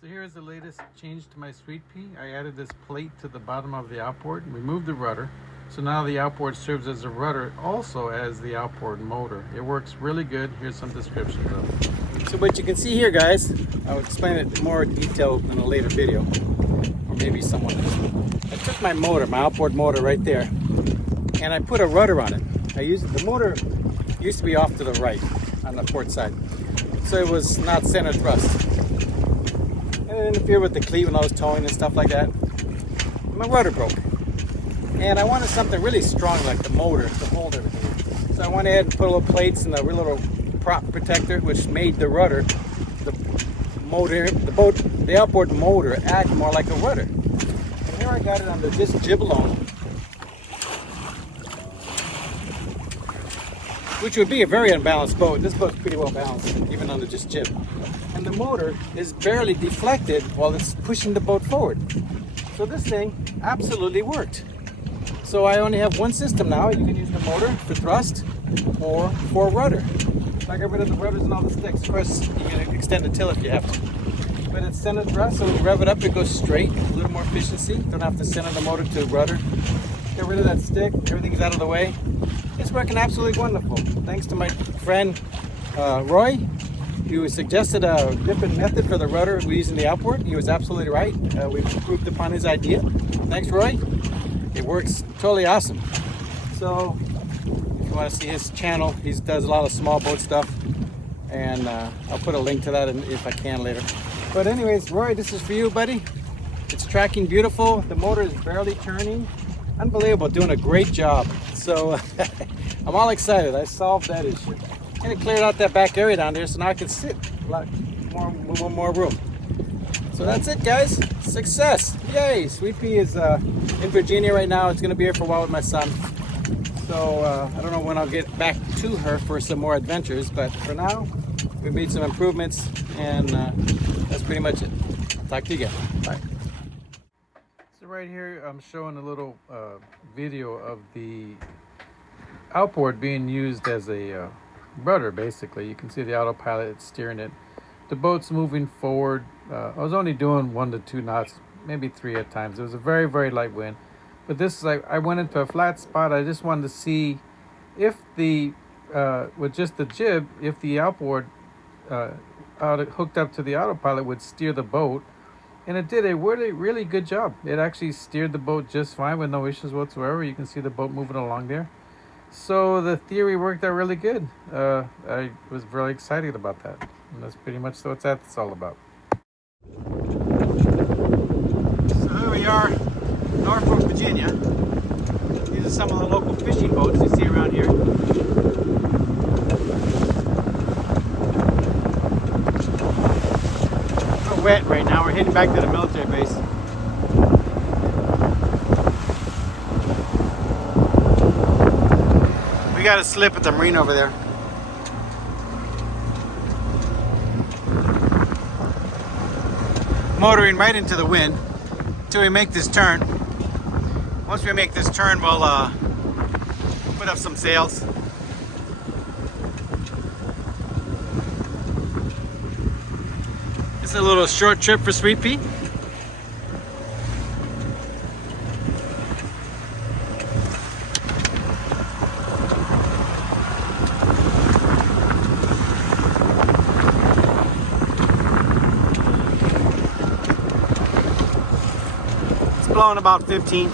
So here's the latest change to my Sweet Pea. I added this plate to the bottom of the outboard, removed the rudder. So now the outboard serves as a rudder, also as the outboard motor. It works really good. Here's some descriptions of it. So what you can see here, guys, I'll explain it in more detail in a later video, or maybe someone else. I took my motor, my outboard motor right there, and I put a rudder on it. The motor used to be off to the right on the port side, so it was not center thrust. And it interfered with the cleat when I was towing and stuff like that. My rudder broke. And I wanted something really strong like the motor to hold everything. So I went ahead and put little plates and a little prop protector, which made the rudder, the outboard motor act more like a rudder. And here I got it under this jib alone, which would be a very unbalanced boat. This boat's pretty well balanced, even under just jib. And the motor is barely deflected while it's pushing the boat forward. So this thing absolutely worked. So I only have one system now. You can use the motor for thrust or for rudder. So I got rid of the rudders and all the sticks. Of course, you can extend the till if you have to. But it's center thrust, so when you rev it up, it goes straight. A little more efficiency. Don't have to center the motor to the rudder. Get rid of that stick. Everything's out of the way. It's working absolutely wonderful. Thanks to my friend Roy, who suggested a different method for the rudder we use in the outboard. He was absolutely right. We improved upon his idea. Thanks, Roy. It works totally awesome. So if you want to see his channel, he does a lot of small boat stuff, and I'll put a link to that if I can later. But anyways, Roy, this is for you, buddy. It's tracking beautiful. The motor is barely turning. Unbelievable, doing a great job. So I'm all excited. I solved that issue. And it cleared out that back area down there, so now I can sit a lot more room. So that's it, guys. Success. Yay. Sweet Pea is in Virginia right now. It's going to be here for a while with my son. So I don't know when I'll get back to her for some more adventures, but for now, we've made some improvements, and that's pretty much it. Talk to you again. Bye. So right here, I'm showing a little video of the outboard being used as a rudder, basically. You can see the autopilot steering it. The boat's moving forward. I was only doing 1 to 2 knots, maybe 3 at times. It was a very, very light wind. But this is like, I went into a flat spot. I just wanted to see if with just the jib, if the outboard hooked up to the autopilot would steer the boat. And it did a really, really good job. It actually steered the boat just fine with no issues whatsoever. You can see the boat moving along there. So the theory worked out really good. I was really excited about that. And that's pretty much what that's all about. So here we are, Norfolk, Virginia. These are some of the local fishing boats you see around here. We're wet right now. We're heading back to the military base. We got a slip at the marine over there. Motoring right into the wind until we make this turn. Once we make this turn, we'll put up some sails. It's a little short trip for Sweet Pea. Blowing about 15.